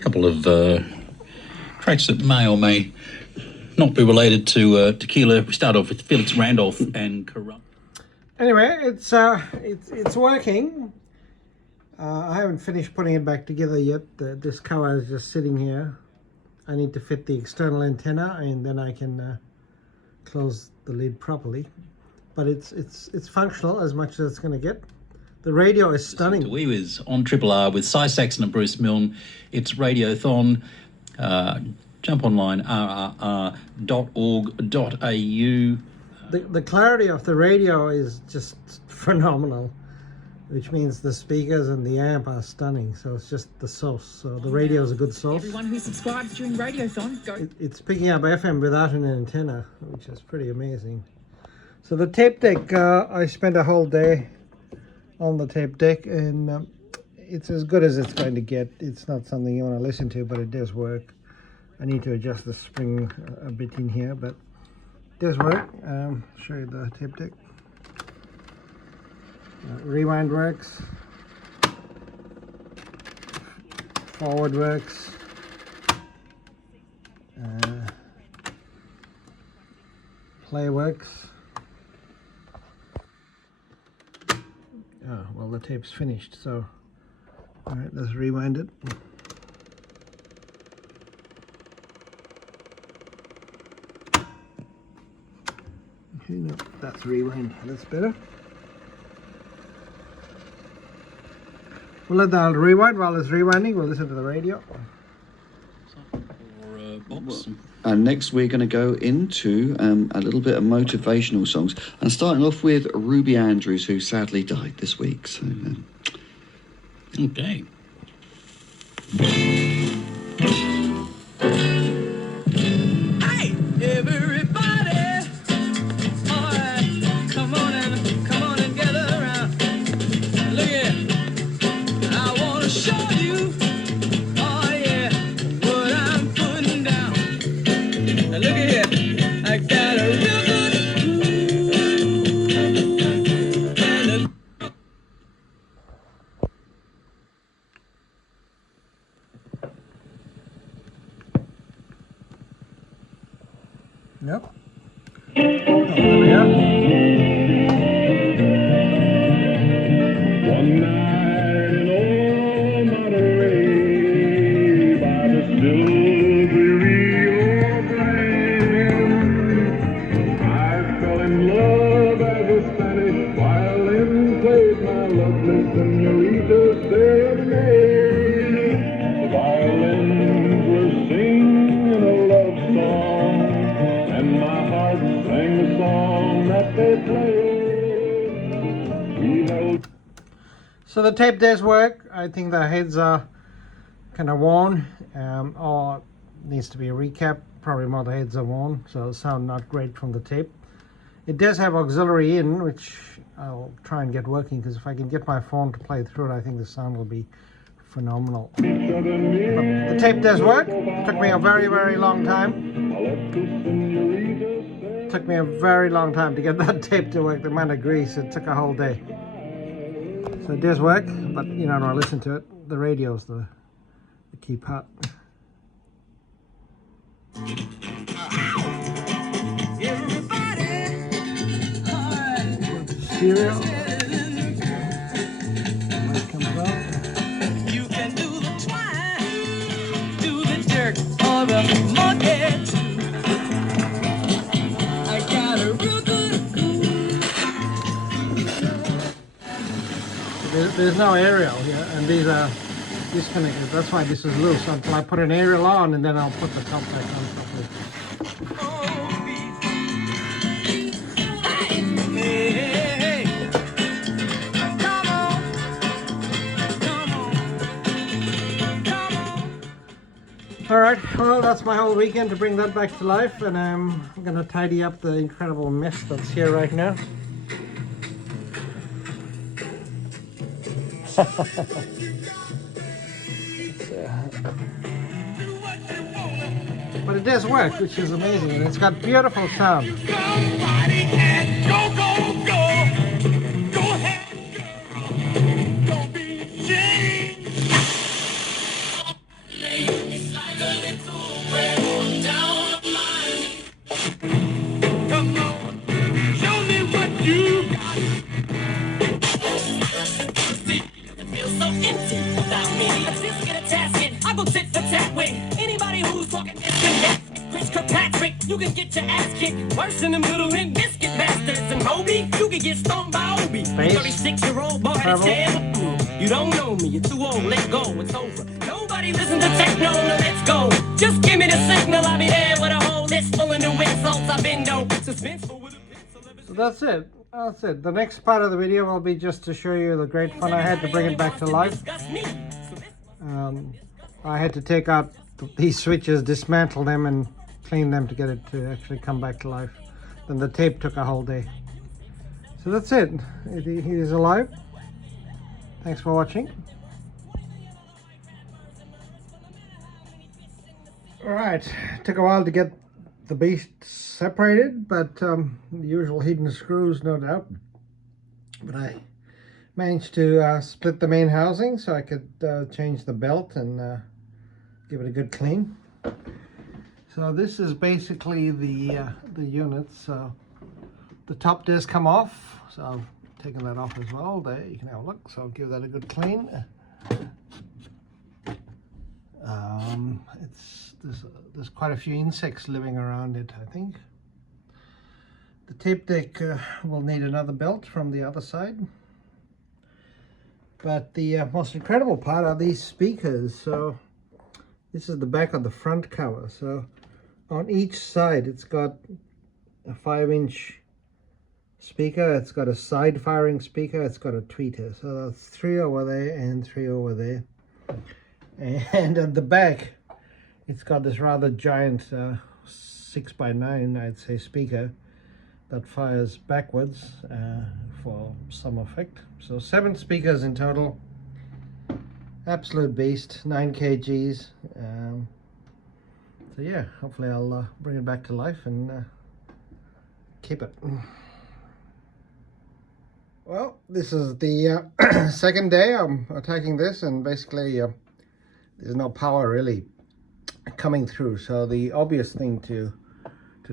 Couple of tracks that may or may not be related to tequila. We start off with Felix Randolph and Corrupt. Anyway, it's working. I haven't finished putting it back together yet. This cover is just sitting here. I need to fit the external antenna, and then I can close the lid properly. But it's functional as much as it's going to get. The radio is stunning. We was on Triple R with Cy Saxon and Bruce Milne. It's Radiothon. Jump online, rrr.org.au. The clarity of the radio is just phenomenal, which means the speakers and the amp are stunning. So it's just the source. So the radio is a good source. Everyone who subscribes during Radiothon, go. It's picking up FM without an antenna, which is pretty amazing. So the tape deck, I spent a whole day on the tape deck, and it's as good as it's going to get. It's not something you want to listen to, but it does work. I need to adjust the spring a bit in here, but it does work. Show you the tape deck. Rewind works. Forward works. Play works. Oh, well, the tape's finished, so all right, let's rewind it. Okay, no, that's rewind. That's better. We'll let that rewind. While it's rewinding, we'll listen to the radio. And next we're going to go into a little bit of motivational songs, and starting off with Ruby Andrews, who sadly died this week. So, okay. Hey, everybody! All right, come on and gather around. Look here, I want to show you. Oh yeah, what I'm putting down. Now look at here, I got a real good groove and a Yep. Oh, there we are. One night in old Monterey, by the silvery Rio Grande, I fell in love as a Spanish violin played my lovely senorita serenade. The violins were singing a love song, and my heart sang the song that they played. We held. So the tape does work. I think the heads are kind of worn, or needs to be a recap. Probably more the heads are worn, so the sound not great from the tape. It does have auxiliary in, which I'll try and get working, because if I can get my phone to play through it, I think the sound will be phenomenal. But the tape does work. Took me a very, very long time. Took me a very long time to get that tape to work. The amount of grease, it took a whole day. So it does work, but you know, when I listen to it, the radio's the key part. Stereo. Light comes up. you can do the twine, do the jerk, or the monkey. I got a real good groove. There's no aerial here, and these are disconnected. That's why this is loose until I put an aerial on, and then I'll put the top back on properly. All right, Well, that's my whole weekend to bring that back to life, and I'm gonna tidy up the incredible mess that's here right now. But it does work, which is amazing, and it's got beautiful sound. Somebody can go, go, go. Go ahead, girl. Don't be ashamed. Come on, show me what you got. Feel so empty without me. Assist get a task in. I go tit for tat with anybody who's talking disconnect. Chris Kirkpatrick, you can get your ass kicked. Worse than the middle and biscuit masters and Hobie. You can get stoned by Obi. 36-year-old boy that's dead. You don't know me, you're too old. Let go, it's over. Nobody listen to techno, no let's go. Just give me the signal, I'll be there with a whole list full of new insults. I've been no suspenseful with a pencil. So that's it. That's it. The next part of the video will be just to show you the great fun I had to bring it back to life. I had to take out these switches, dismantle them, and clean them to get it to actually come back to life. Then the tape took a whole day. So that's it. It is alive. Thanks for watching. Alright, took a while to get the beast separated, but the usual hidden screws, no doubt. But I managed to split the main housing so I could change the belt and give it a good clean. So this is basically the units. So the top does come off, so I've taken that off as well. There, you can have a look. So I'll give that a good clean. There's quite a few insects living around it, I think. The tape deck will need another belt from the other side. But the most incredible part are these speakers. So this is the back of the front cover. So on each side it's got a 5-inch speaker, it's got a side firing speaker, it's got a tweeter. So that's 3 over there and 3 over there. And at the back it's got this rather giant 6x9, I'd say, speaker that fires backwards for some effect. So 7 speakers in total. Absolute beast, 9 kgs. So yeah, hopefully I'll bring it back to life and keep it. Well, this is the second day I'm attacking this, and basically there's no power really coming through. So the obvious thing to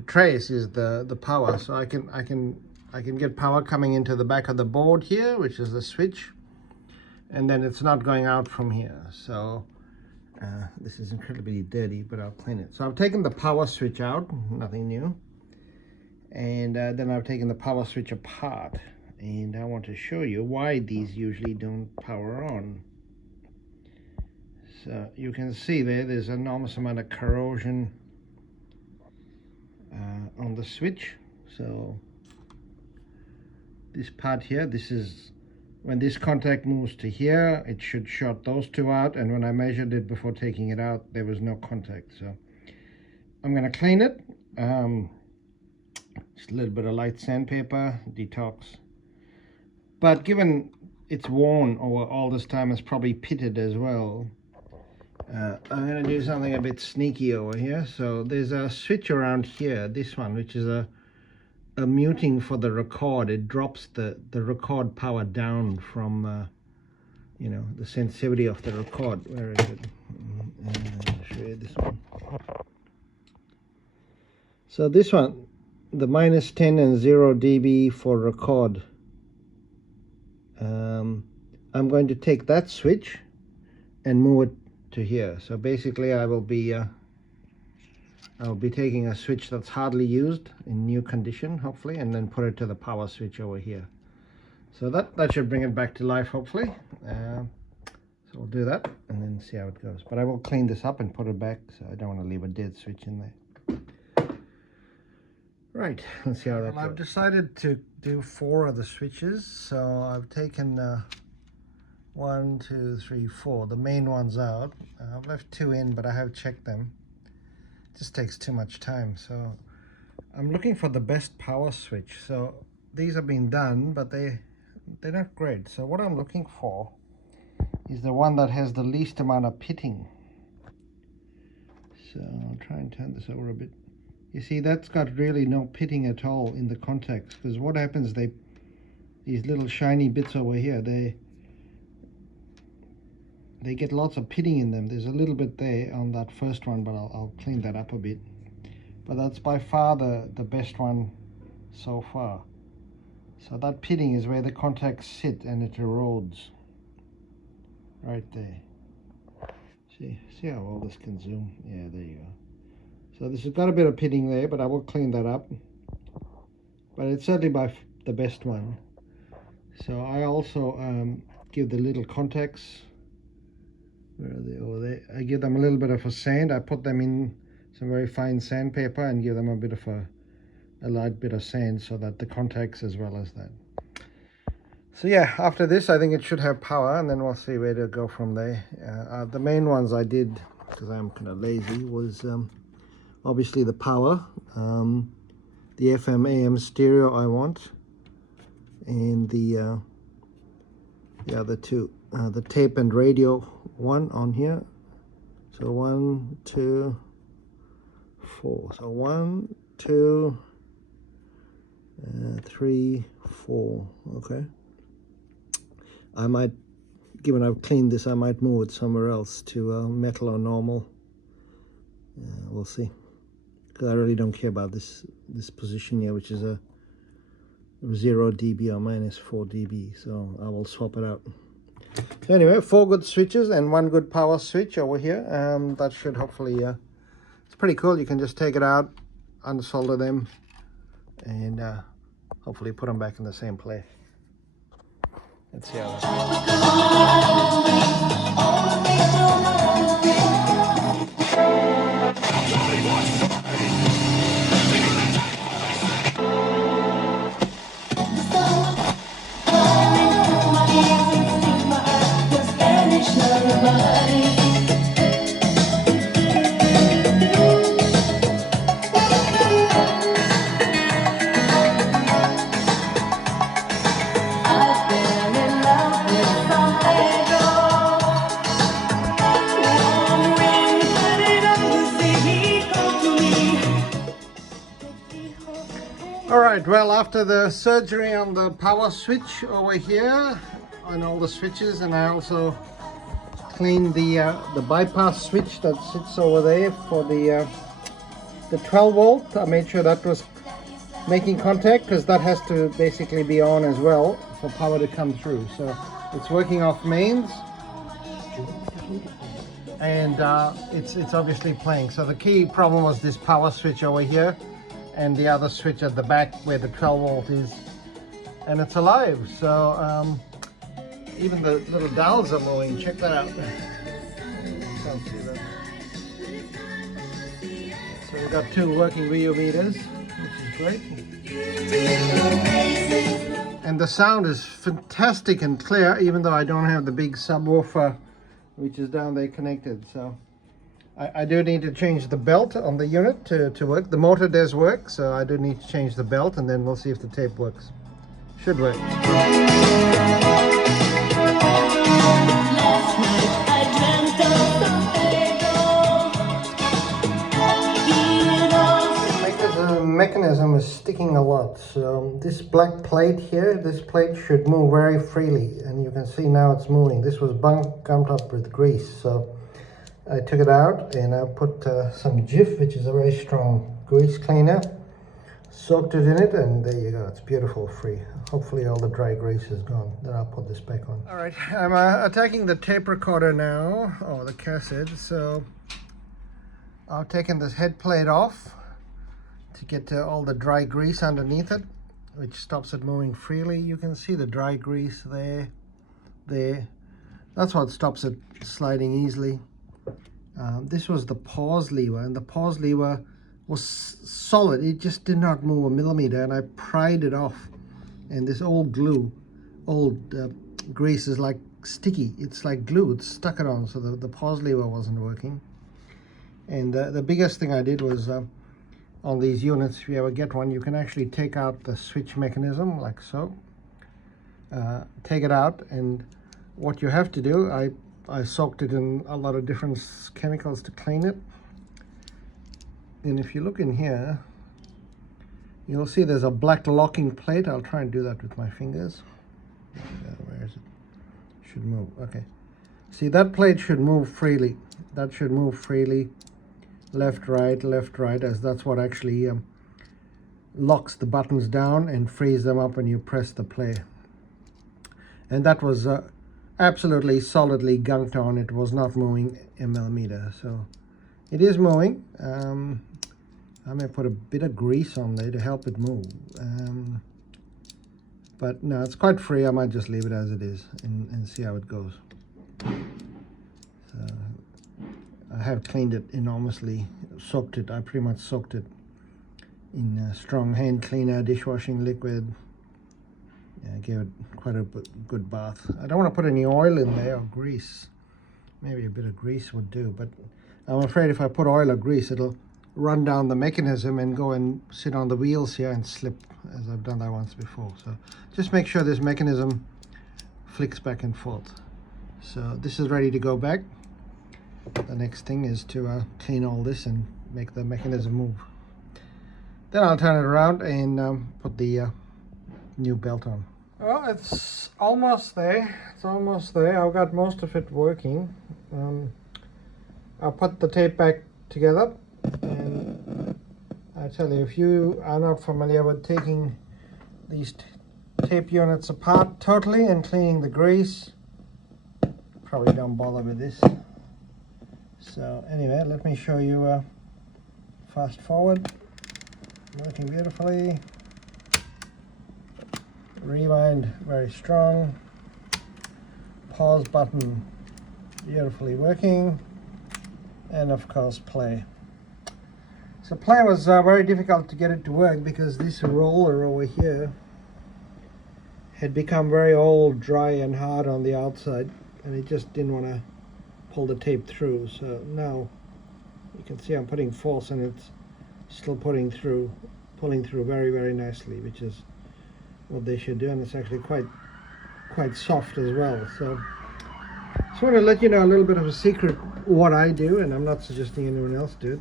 trace is the power. So I can get power coming into the back of the board here, which is the switch, and then it's not going out from here. So this is incredibly dirty, but I'll clean it. So I've taken the power switch out, nothing new, and then I've taken the power switch apart, and I want to show you why these usually don't power on. So you can see there's an enormous amount of corrosion on the switch. So this part here, this is when this contact moves to here, it should short those two out, and when I measured it before taking it out, there was no contact. So I'm going to clean it. Just a little bit of light sandpaper, detox. But given it's worn over all this time, it's probably pitted as well. I'm going to do something a bit sneaky over here. So there's a switch around here, this one, which is a muting for the record. It drops the record power down from you know, the sensitivity of the record. Where is it? I'll show you this one. So this one, the -10 and 0 dB for record. I'm going to take that switch and move it to here. So basically I will be taking a switch that's hardly used in new condition, hopefully, and then put it to the power switch over here. So that should bring it back to life, hopefully. So we'll do that and then see how it goes. But I will clean this up and put it back, so I don't want to leave a dead switch in there. Right, let's see how that goes. I've decided to do 4 of the switches. So I've taken 1, 2, 3, 4, the main ones out. I've left 2 in, but I have checked them. just takes too much time. So I'm looking for the best power switch. So these have been done, but they're not great. So what I'm looking for is the one that has the least amount of pitting. So I'll try and turn this over a bit. You see, that's got really no pitting at all in the contacts, because what happens, these little shiny bits over here, they get lots of pitting in them. There's a little bit there on that first one, but I'll clean that up a bit. But that's by far the best one so far. So that pitting is where the contacts sit and it erodes right there. See how well this can zoom? Yeah, there you go. So this has got a bit of pitting there, but I will clean that up. But it's certainly by the best one. So I also give the little contacts, where are they? Over there. I give them a little bit of a sand. I put them in some very fine sandpaper and give them a bit of a light bit of sand, so that the contacts as well as that. So yeah, after this I think it should have power, and then we'll see where to go from there. The main ones I did, because I'm kind of lazy, was obviously the power, the FM AM stereo I want, and the other two, the tape and radio one on here. So 1, 2, 4. So 1, 2, 3, 4. Okay. I might, given I've cleaned this, I might move it somewhere else to metal or normal. We'll see. Because I really don't care about this position here, which is a 0 dB or minus 4 dB. So I will swap it out. So anyway, 4 good switches and 1 good power switch over here. That should hopefully, it's pretty cool. You can just take it out, unsolder them, and hopefully put them back in the same place. Let's see how that Alright, well, after the surgery on the power switch over here, on all the switches, and I also cleaned the bypass switch that sits over there for the 12 volt. I made sure that was making contact, because that has to basically be on as well for power to come through. So it's working off mains, and it's obviously playing. So the key problem was this power switch over here, and the other switch at the back where the 12 volt is, and it's alive. So even the little dials are moving. Check that out. Can't see that. So we've got 2 working VU meters, which is great. And the sound is fantastic and clear, even though I don't have the big subwoofer which is down there connected. So I do need to change the belt on the unit to work. The motor does work, so I do need to change the belt, and then we'll see if the tape works. Should work. The mechanism is sticking a lot, so this black plate here, this plate should move very freely, and you can see now it's moving. This was gummed up with grease, so I took it out and I put some Jif, which is a very strong grease cleaner, soaked it in it, and there you go. It's beautiful, free. Hopefully all the dry grease is gone. Then I'll put this back on. All right, I'm attacking the tape recorder now, or the cassette. So I've taken this head plate off to get all the dry grease underneath it, which stops it moving freely. You can see the dry grease there. That's what stops it sliding easily. This was the pause lever, and the pause lever was solid. It just did not move a millimeter, and I pried it off, and this old grease is like sticky. It's like glue. It stuck it on, so the pause lever wasn't working. And the biggest thing I did was on these units, if you ever get one, you can actually take out the switch mechanism like so. Take it out, and what you have to do, I soaked it in a lot of different chemicals to clean it. And if you look in here, you'll see there's a black locking plate. I'll try and do that with my fingers. Where is it? Should move. Okay. See, that plate should move freely. That should move freely. Left, right, as that's what actually locks the buttons down and frees them up when you press the play. And that was absolutely solidly gunked on. It was not moving a millimeter. So it is moving. I may put a bit of grease on there to help it move. But no, it's quite free. I might just leave it as it is and see how it goes. So I have cleaned it enormously, soaked it. I pretty much soaked it in strong hand cleaner, dishwashing liquid. Yeah, gave it quite a good bath. I don't want to put any oil in there or grease. Maybe a bit of grease would do, but I'm afraid if I put oil or grease, it'll run down the mechanism and go and sit on the wheels here and slip, as I've done that once before. So just make sure this mechanism flicks back and forth. So this is ready to go back. The next thing is to clean all this and make the mechanism move. Then I'll turn it around and put the new belt on. Well, it's almost there. It's almost there. I've got most of it working. I'll put the tape back together, and I tell you, if you are not familiar with taking these tape units apart totally and cleaning the grease, probably don't bother with this. So anyway, let me show you fast forward, working beautifully. Rewind very strong. Pause button beautifully working. And of course play. So play was very difficult to get it to work because this roller over here had become very old, dry and hard on the outside, and it just didn't want to pull the tape through. So now you can see I'm putting force and it's still pulling through very, very nicely, which is what they should do, and it's actually quite soft as well. So just want to let you know a little bit of a secret what I do, and I'm not suggesting anyone else do it.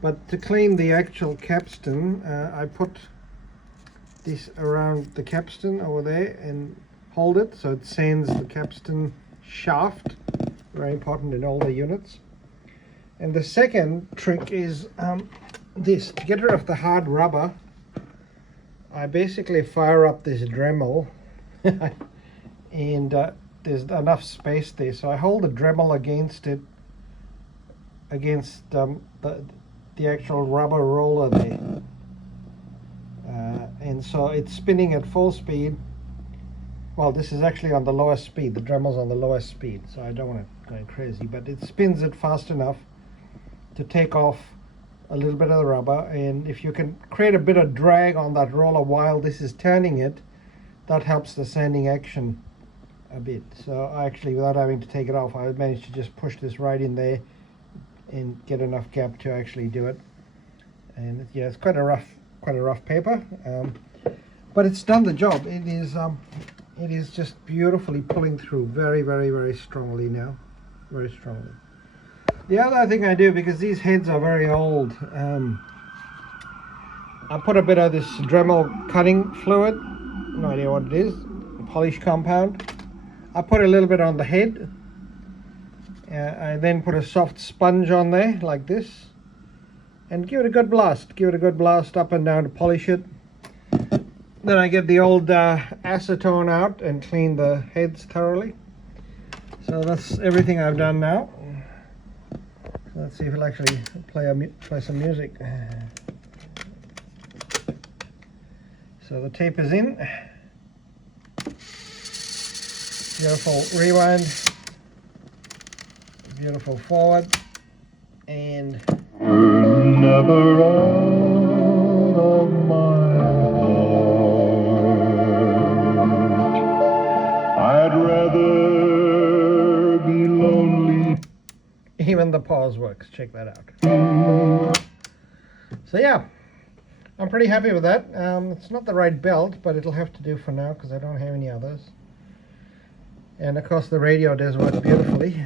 But to clean the actual capstan, I put this around the capstan over there and hold it so it sands the capstan shaft. Very important in all the units. And the second trick is this. To get rid of the hard rubber, I basically fire up this Dremel and there's enough space there, so I hold the Dremel against it, against the actual rubber roller there, and so it's spinning at full speed. Well, this is actually on the lowest speed. The Dremel's on the lowest speed, so I don't want it going crazy, but it spins it fast enough to take off a little bit of the rubber. And if you can create a bit of drag on that roller while this is turning it, that helps the sanding action a bit. So actually, without having to take it off, I managed to just push this right in there and get enough gap to actually do it. And yeah, it's quite a rough paper, but it's done the job. It is just beautifully pulling through very, very, very strongly now, very strongly. The other thing I do, because these heads are very old, I put a bit of this Dremel cutting fluid, no idea what it is, polish compound. I put a little bit on the head. I then put a soft sponge on there like this and give it a good blast. Give it a good blast up and down to polish it. Then I get the old acetone out and clean the heads thoroughly. So that's everything I've done now. Let's see if it'll actually play some music. So the tape is in. Beautiful rewind. Beautiful forward. And Never out of my heart. I'd rather be lonely. even and the pause works. Check that out. So yeah, I'm pretty happy with that. It's not the right belt, but it'll have to do for now because I don't have any others. And of course the radio does work beautifully,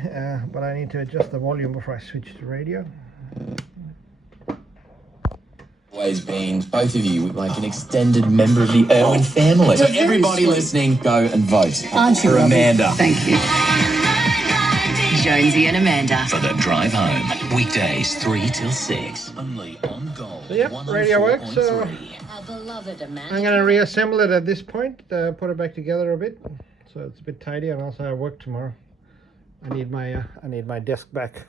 but I need to adjust the volume before I switch to radio. Always been, both of you, like an extended member of the Irwin family. So everybody listening, go and vote Aren't you for lovely? Amanda. Thank you. Jonesy and Amanda. For the drive home, weekdays 3 till 6. Only on Gold. So yep, radio works. So Our beloved Amanda. I'm going to reassemble it at this point, put it back together a bit, so it's a bit tidy, and also I work tomorrow. I need my desk back.